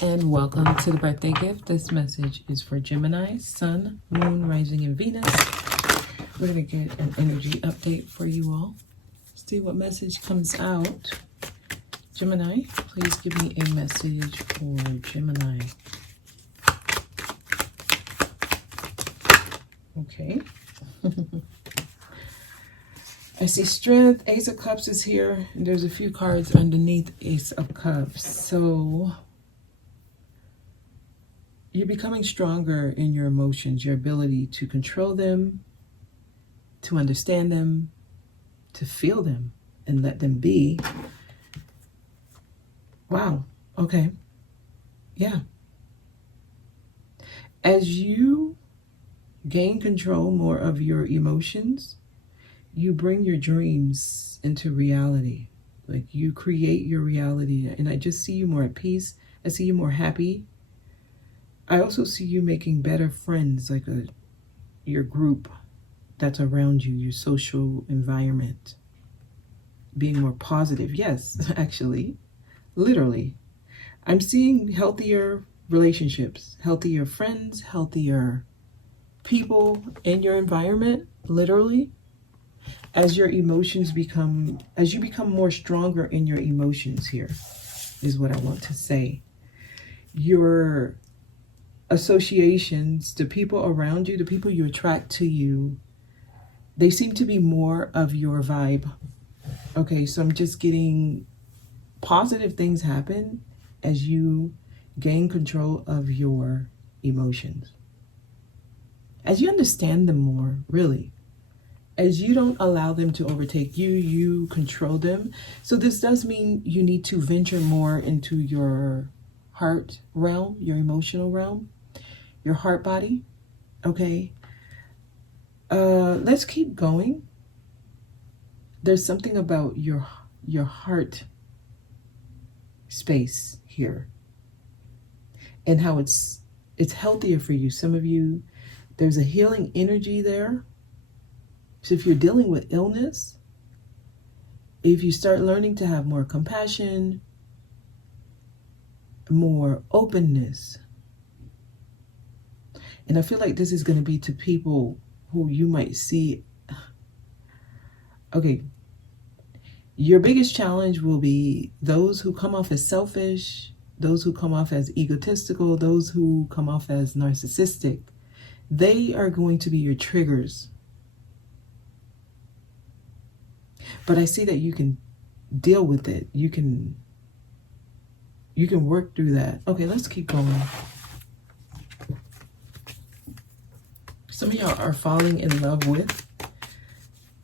and welcome to the birthday gift. This message is for Gemini, Sun, Moon, Rising, and Venus. We're going to get an energy update for you all. See what message comes out. Gemini, please give me a message for Gemini. Okay. I see Strength, Ace of Cups is here, and there's a few cards underneath Ace of Cups. So you're becoming stronger in your emotions, your ability to control them, to understand them, to feel them, and let them be. Wow. Okay. Yeah. As you gain control more of your emotions, you bring your dreams into reality. Like you create your reality. And I just see you more at peace. I see you more happy. I also see you making better friends, like your group that's around you, your social environment. Being more positive. Yes, actually. Literally. I'm seeing healthier relationships, healthier friends, healthier people in your environment, literally. As your emotions become, as you become more stronger in your emotions here, is what I want to say. Your associations, the people around you, the people you attract to you, they seem to be more of your vibe. Okay, so I'm just getting positive things happen as you gain control of your emotions. As you understand them more, really. As you don't allow them to overtake you, you control them. So this does mean you need to venture more into your heart realm, your emotional realm, your heart body. Okay. Let's keep going. There's something about your heart space here and how it's healthier for you. Some of you, there's a healing energy there. So if you're dealing with illness, if you start learning to have more compassion, more openness, and I feel like this is going to be to people who you might see. Okay, your biggest challenge will be those who come off as selfish, those who come off as egotistical, those who come off as narcissistic. They are going to be your triggers. But I see that you can deal with it. You can work through that. Okay, let's keep going. Some of y'all are falling in love with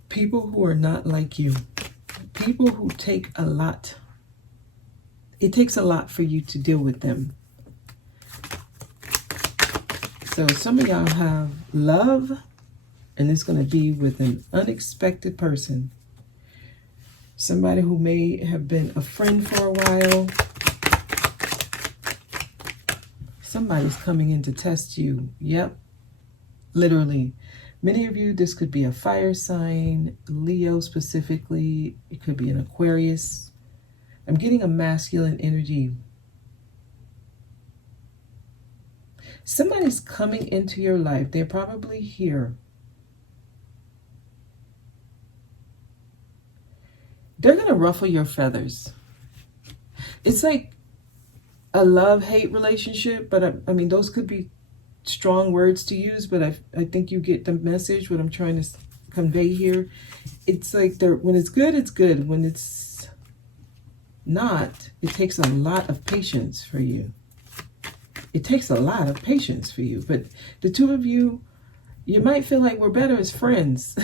people who are not like you. People who take a lot. It takes a lot for you to deal with them. So some of y'all have love, and it's going to be with an unexpected person. Somebody who may have been a friend for a while. Somebody's coming in to test you. Yep, literally. Many of you, this could be a fire sign, Leo specifically. It could be an Aquarius. I'm getting a masculine energy. Somebody's coming into your life. They're probably here. They're going to ruffle your feathers. It's like a love-hate relationship, but I mean, those could be strong words to use, but I think you get the message, what I'm trying to convey here. It's like when it's good, it's good. When it's not, it takes a lot of patience for you. It takes a lot of patience for you. But the two of you, you might feel like we're better as friends.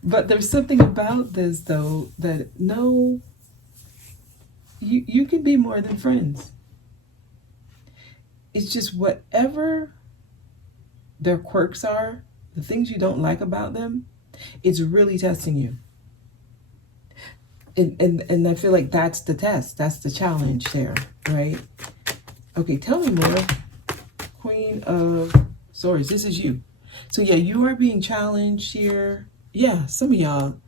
But there's something about this, though, that no, you can be more than friends. It's just whatever their quirks are, the things you don't like about them, it's really testing you. And I feel like that's the test. That's the challenge there, right? Okay, tell me more. Queen of Swords, this is you. So yeah, you are being challenged here. Yeah, some of y'all,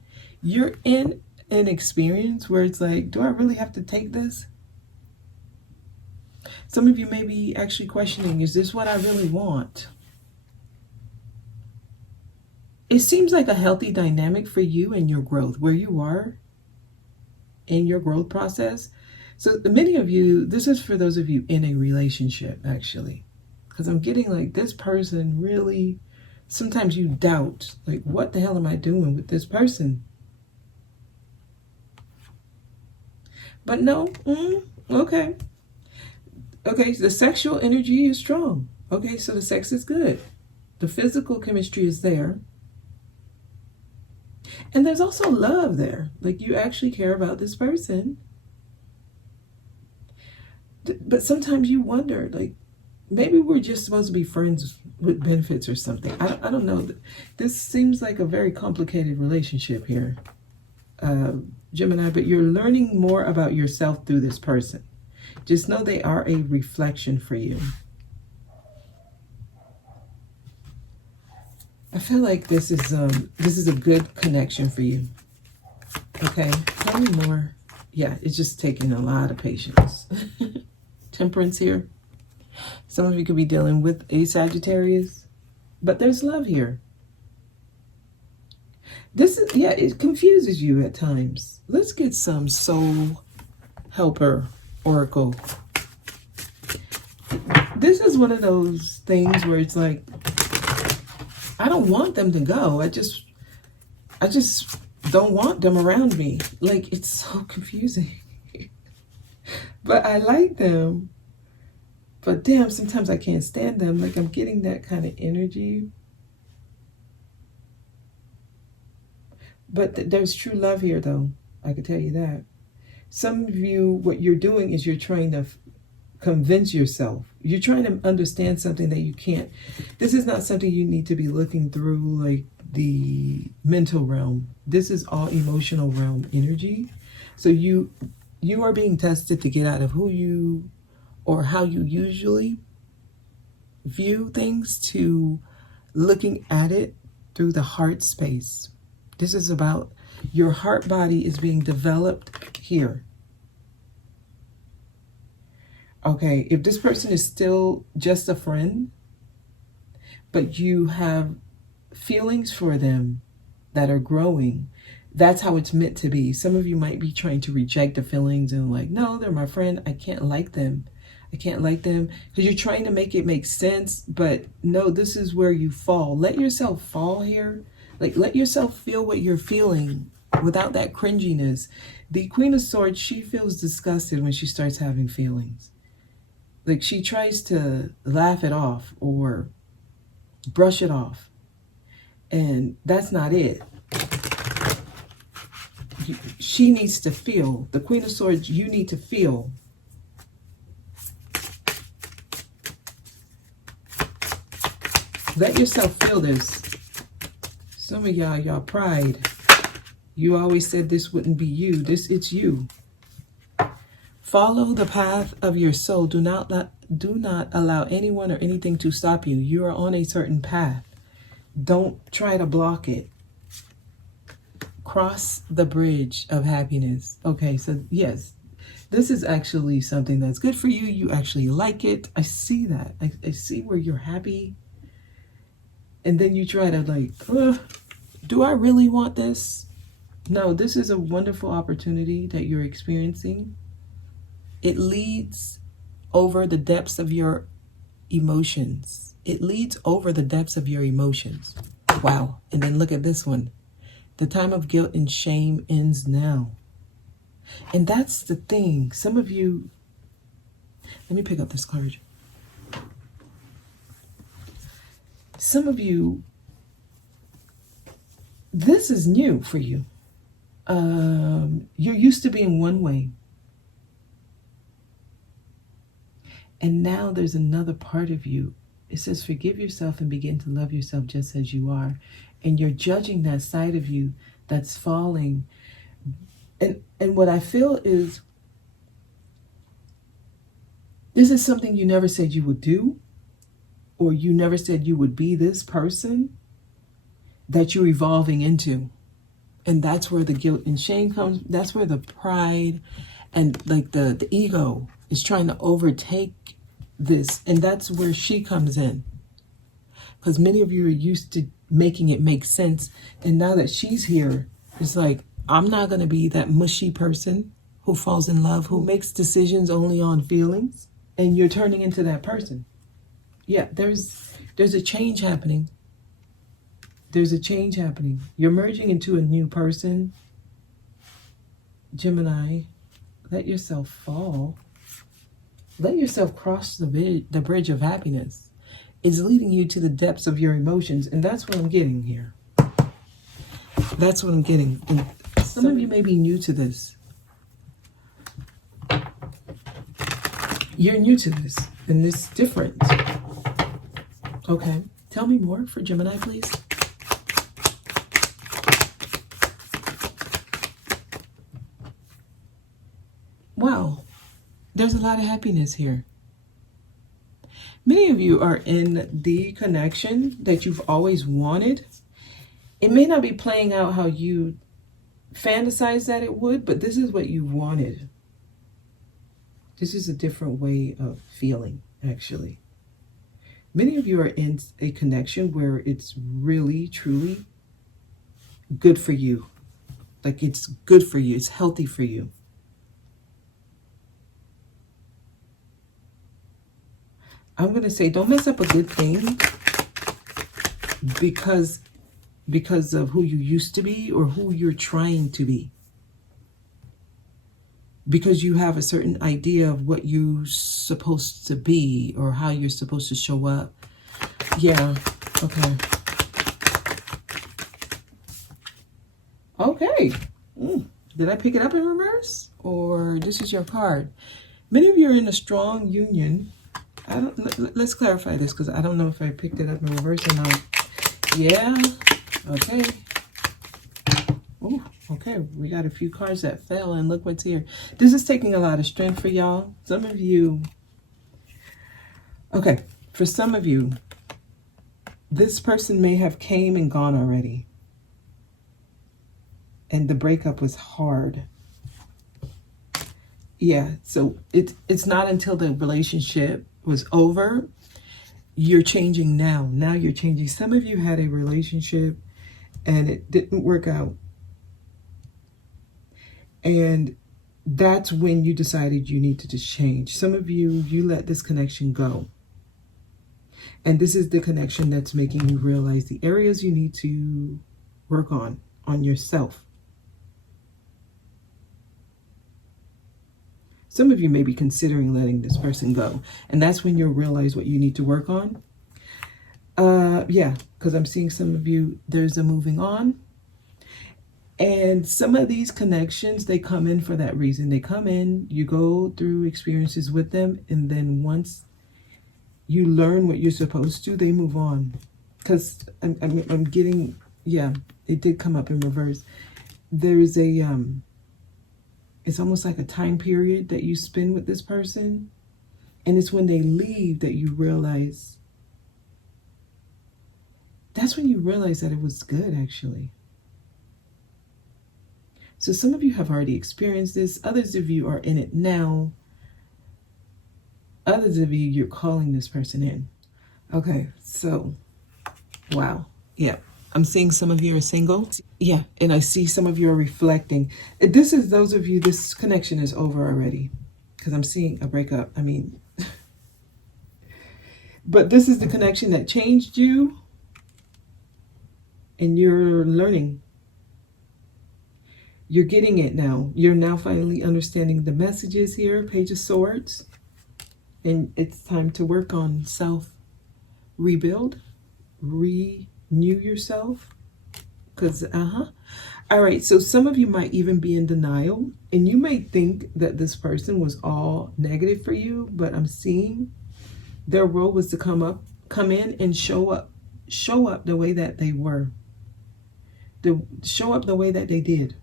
you're in an experience where it's like, do I really have to take this? Some of you may be actually questioning, is this what I really want? It seems like a healthy dynamic for you and your growth, where you are in your growth process. So many of you, this is for those of you in a relationship, actually. Because I'm getting like this person really, sometimes you doubt, like, what the hell am I doing with this person? But no, okay. Okay, the sexual energy is strong. Okay, so the sex is good. The physical chemistry is there. And there's also love there. Like, you actually care about this person. But sometimes you wonder, like, maybe we're just supposed to be friends with benefits or something. I don't know. This seems like a very complicated relationship here, Gemini, but you're learning more about yourself through this person. Just know they are a reflection for you. I feel like this is a good connection for you. Okay, tell me more. Yeah, it's just taking a lot of patience. Temperance here. Some of you could be dealing with a Sagittarius, but there's love here. This is, yeah, it confuses you at times. Let's get some soul helper oracle. This is one of those things where it's like, I don't want them to go. I just don't want them around me. Like, it's so confusing. But I like them. But damn, sometimes I can't stand them. Like, I'm getting that kind of energy. But there's true love here, though. I can tell you that. Some of you, what you're doing is you're trying to convince yourself. You're trying to understand something that you can't. This is not something you need to be looking through like the mental realm. This is all emotional realm energy. So you are being tested to get out of who you or how you usually view things to looking at it through the heart space. This is about your heart body is being developed here. Okay, if this person is still just a friend, but you have feelings for them that are growing, that's how it's meant to be. Some of you might be trying to reject the feelings and like, no, they're my friend. I can't like them. I can't like them because you're trying to make it make sense. But no, this is where you fall. Let yourself fall here. Like, let yourself feel what you're feeling without that cringiness. The Queen of Swords, she feels disgusted when she starts having feelings. Like, she tries to laugh it off or brush it off. And that's not it. She needs to feel. The Queen of Swords, you need to feel. Let yourself feel this. Some of y'all pride. You always said this wouldn't be you. It's you. Follow the path of your soul. Do not allow anyone or anything to stop you. You are on a certain path. Don't try to block it. Cross the bridge of happiness. Okay, so yes, this is actually something that's good for you. You actually like it. I see that. I see where you're happy. And then you try to like, do I really want this? No, this is a wonderful opportunity that you're experiencing. It leads over the depths of your emotions. It leads over the depths of your emotions. Wow. And then look at this one. The time of guilt and shame ends now. And that's the thing. Some of you, let me pick up this card. Some of you, this is new for you. You're used to being one way. And now there's another part of you. It says, forgive yourself and begin to love yourself just as you are. And you're judging that side of you that's falling. And what I feel is, this is something you never said you would do, or you never said you would be this person that you're evolving into. And that's where the guilt and shame comes. That's where the pride and like the ego is trying to overtake this, and that's where she comes in. Because many of you are used to making it make sense, and now that she's here, it's like, I'm not going to be that mushy person who falls in love, who makes decisions only on feelings, and you're turning into that person. Yeah, there's a change happening. There's a change happening. You're merging into a new person. Gemini, let yourself fall. Let yourself cross the bridge of happiness. It's leading you to the depths of your emotions, and that's what I'm getting here. That's what I'm getting. And some of you may be new to this. You're new to this, and it's different. Okay, tell me more for Gemini, please. Wow, there's a lot of happiness here. Many of you are in the connection that you've always wanted. It may not be playing out how you fantasized that it would, but this is what you wanted. This is a different way of feeling, actually. Many of you are in a connection where it's really, truly good for you. Like, it's good for you. It's healthy for you. I'm going to say, don't mess up a good thing because of who you used to be or who you're trying to be. Because you have a certain idea of what you're supposed to be or how you're supposed to show up. Yeah, okay. Okay. Did I pick it up in reverse? Or this is your card? Many of you are in a strong union. Let's clarify this because I don't know if I picked it up in reverse or not. Yeah, okay. Oh, okay, we got a few cards that fell and look what's here. This is taking a lot of strength for y'all. Some of you, okay, for some of you, this person may have came and gone already. And the breakup was hard. Yeah, so it's not until the relationship was over, you're changing now. Now you're changing. Some of you had a relationship and it didn't work out. And that's when you decided you needed to change. Some of you, you let this connection go. And this is the connection that's making you realize the areas you need to work on yourself. Some of you may be considering letting this person go. And that's when you'll realize what you need to work on. Yeah, because I'm seeing some of you, there's a moving on. And some of these connections, they come in for that reason. They come in, you go through experiences with them, and then once you learn what you're supposed to, they move on. Because I'm getting, yeah, it did come up in reverse. There's a... it's almost like a time period that you spend with this person. And it's when they leave that you realize, that's when you realize that it was good, actually. So some of you have already experienced this. Others of you are in it now. Others of you, you're calling this person in. Okay, so, wow. Yeah. I'm seeing some of you are single. Yeah, and I see some of you are reflecting. This is those of you, this connection is over already. Because I'm seeing a breakup. I mean, but this is the connection that changed you. And you're learning. You're getting it now. You're now finally understanding the messages here, Page of Swords. And it's time to work on self-rebuild, renew yourself. Because, all right, so some of you might even be in denial. And you may think that this person was all negative for you. But I'm seeing their role was to come in and show up the way that they were. To show up the way that they did.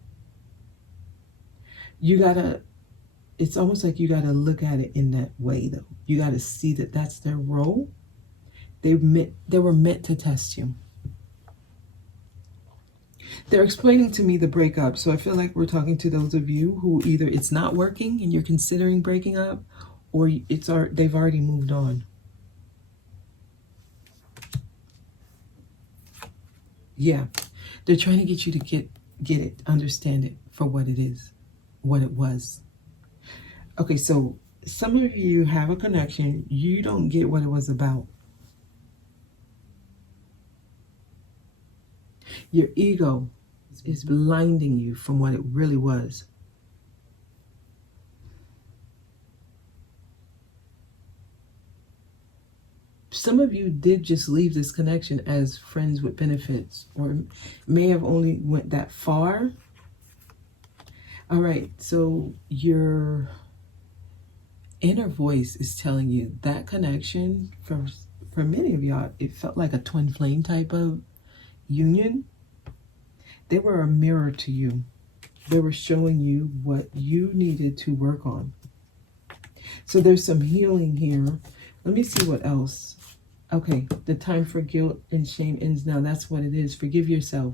You gotta, it's almost like you gotta look at it in that way though. You gotta see that that's their role. They were meant to test you. They're explaining to me the breakup. So I feel like we're talking to those of you who either it's not working and you're considering breaking up, or they've already moved on. Yeah, they're trying to get you to get it, understand it for what it is, what it was. Okay, so some of you have a connection. You don't get what it was about. Your ego is blinding you from what it really was. Some of you did just leave this connection as friends with benefits, or may have only went that far. All right, so your inner voice is telling you that connection, for many of y'all, it felt like a twin flame type of union. They were a mirror to you. They were showing you what you needed to work on. So there's some healing here. Let me see what else. Okay, the time for guilt and shame ends now. That's what it is. Forgive yourself.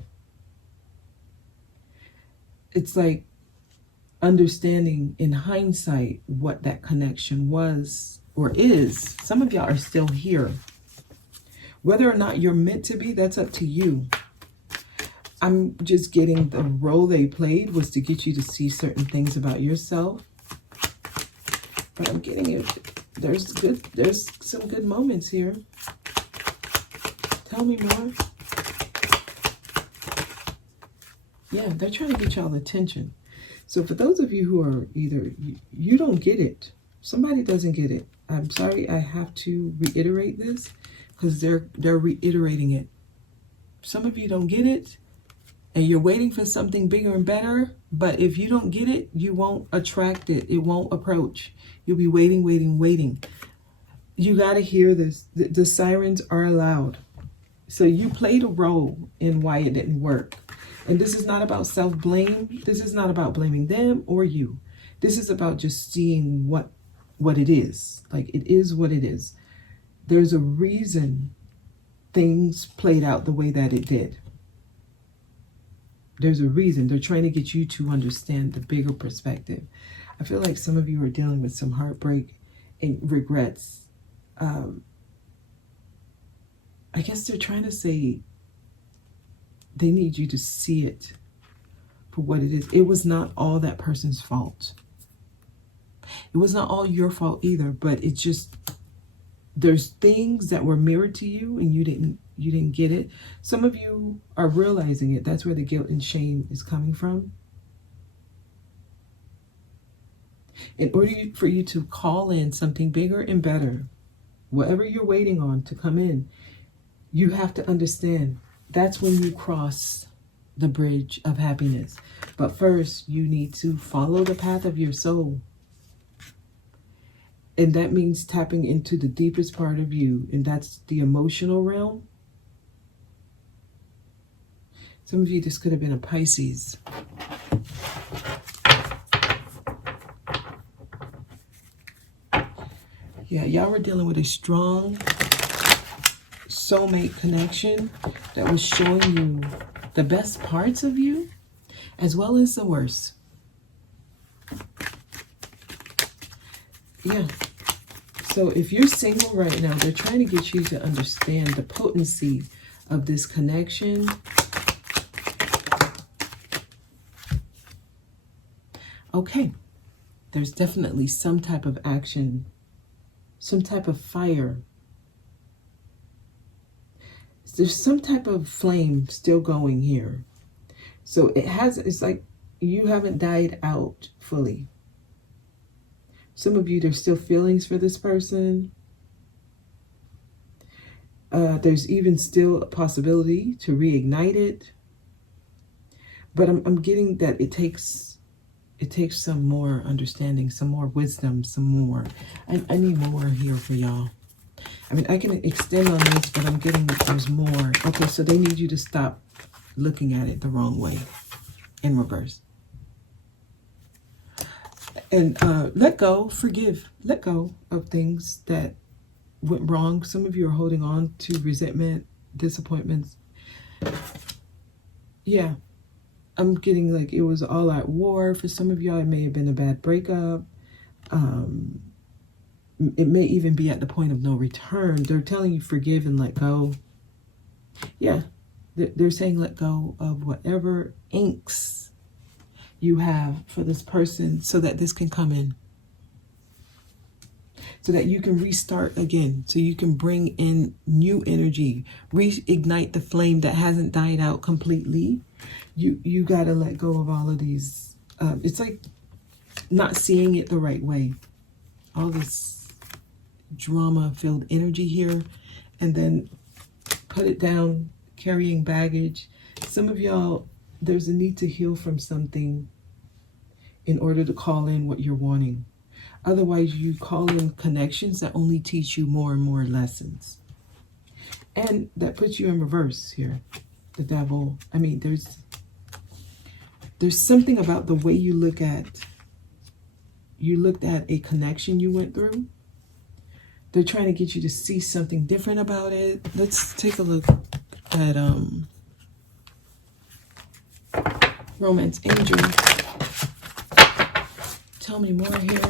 It's like understanding in hindsight what that connection was or is. Some of y'all are still here. Whether or not you're meant to be, that's up to you. I'm just getting the role they played was to get you to see certain things about yourself. But I'm getting it. There's some good moments here. Tell me more. Yeah, they're trying to get y'all attention. So for those of you who are either, you don't get it. Somebody doesn't get it. I'm sorry, I have to reiterate this because they're reiterating it. Some of you don't get it and you're waiting for something bigger and better. But if you don't get it, you won't attract it. It won't approach. You'll be waiting, waiting, waiting. You got to hear this. The sirens are loud. So you played a role in why it didn't work. And this is not about self-blame. This is not about blaming them or you. This is about just seeing what it is. Like, it is what it is. There's a reason things played out the way that it did. There's a reason. They're trying to get you to understand the bigger perspective. I feel like some of you are dealing with some heartbreak and regrets. I guess they're trying to say they need you to see it for what it is. It was not all that person's fault. It was not all your fault either, but it's just, there's things that were mirrored to you and you didn't get it. Some of you are realizing it. That's where the guilt and shame is coming from. In order for you to call in something bigger and better, whatever you're waiting on to come in, you have to understand that's when you cross the bridge of happiness. But first, you need to follow the path of your soul. And that means tapping into the deepest part of you, and that's the emotional realm. Some of you, this could have been a Pisces. Yeah, y'all were dealing with a strong soulmate connection that was showing you the best parts of you as well as the worst. Yeah. So if you're single right now, they're trying to get you to understand the potency of this connection. Okay. There's definitely some type of action, some type of fire. There's some type of flame still going here. So it's like you haven't died out fully. Some of you, there's still feelings for this person. There's even still a possibility to reignite it. But I'm getting that it takes some more understanding, some more wisdom, some more. I need more here for y'all. I mean, I can extend on this, but I'm getting that there's more. Okay, so they need you to stop looking at it the wrong way in reverse. And let go, forgive, let go of things that went wrong. Some of you are holding on to resentment, disappointments. Yeah, I'm getting like it was all out war. For some of y'all, it may have been a bad breakup. It may even be at the point of no return. They're telling you forgive and let go. Yeah, they're saying let go of whatever inks you have for this person so that this can come in. So that you can restart again. So you can bring in new energy. Reignite the flame that hasn't died out completely. You got to let go of all of these. It's like not seeing it the right way. All this drama-filled energy here. And then put it down, carrying baggage. Some of y'all, there's a need to heal from something in order to call in what you're wanting. Otherwise, you call in connections that only teach you more and more lessons. And that puts you in reverse here. The devil. I mean, there's something about the way you looked at a connection you went through. They're trying to get you to see something different about it. Let's take a look at Romance Angel. Tell me more here.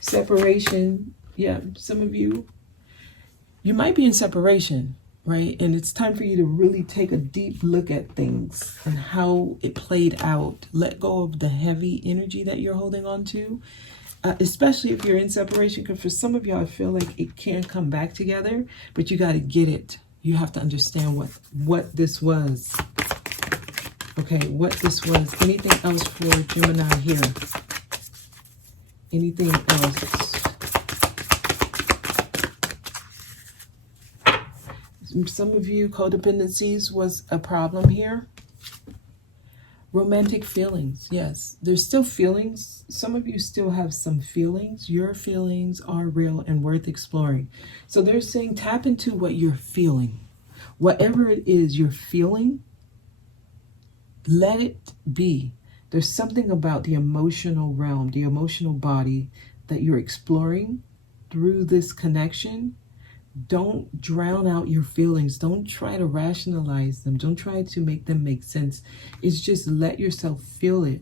Separation. Yeah, some of you might be in separation, right? And it's time for you to really take a deep look at things and how it played out. Let go of the heavy energy that you're holding on to, especially if you're in separation, because for some of y'all, I feel like it can come back together, but you got to get it. You have to understand what this was. Okay, what this was. Anything else for Gemini here? Anything else? Some of you, codependencies was a problem here. Romantic feelings, yes. There's still feelings. Some of you still have some feelings. Your feelings are real and worth exploring. So they're saying tap into what you're feeling. Whatever it is you're feeling, let it be. There's something about the emotional realm, the emotional body that you're exploring through this connection. Don't drown out your feelings. Don't try to rationalize them. Don't try to make them make sense. It's just let yourself feel it.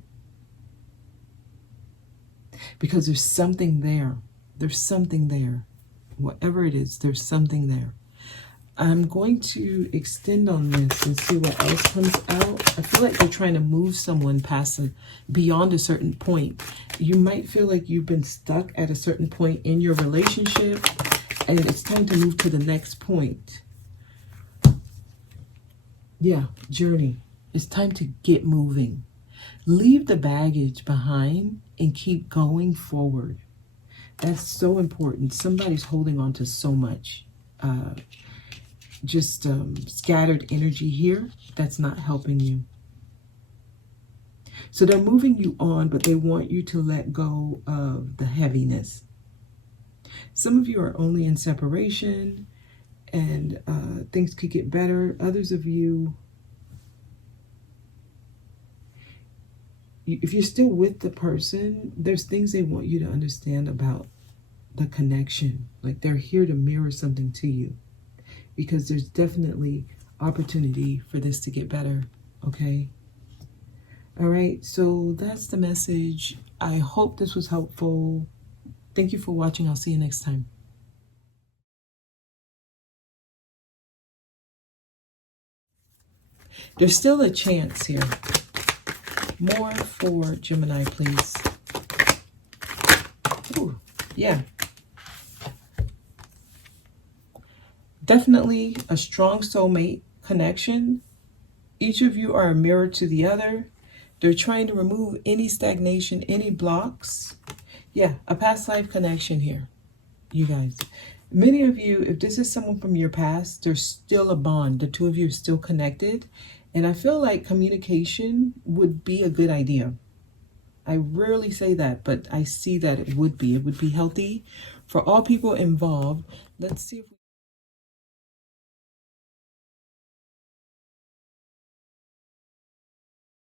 Because there's something there. There's something there. Whatever it is, there's something there. I'm going to extend on this and see what else comes out. I feel like they're trying to move someone beyond a certain point. You might feel like you've been stuck at a certain point in your relationship, and it's time to move to the next point. Yeah, journey. It's time to get moving. Leave the baggage behind and keep going forward. That's so important. Somebody's holding on to so much. Scattered energy here that's not helping you. So they're moving you on, but they want you to let go of the heaviness. Some of you are only in separation and things could get better. Others of you, if you're still with the person, there's things they want you to understand about the connection. Like they're here to mirror something to you. Because there's definitely opportunity for this to get better, okay? All right, so that's the message. I hope this was helpful. Thank you for watching. I'll see you next time. There's still a chance here. More for Gemini, please. Ooh, yeah. Definitely a strong soulmate connection. Each of you are a mirror to the other. They're trying to remove any stagnation, any blocks. Yeah, a past life connection here, you guys. Many of you, if this is someone from your past, there's still a bond. The two of you are still connected. And I feel like communication would be a good idea. I rarely say that, but I see that it would be. It would be healthy for all people involved. Let's see if we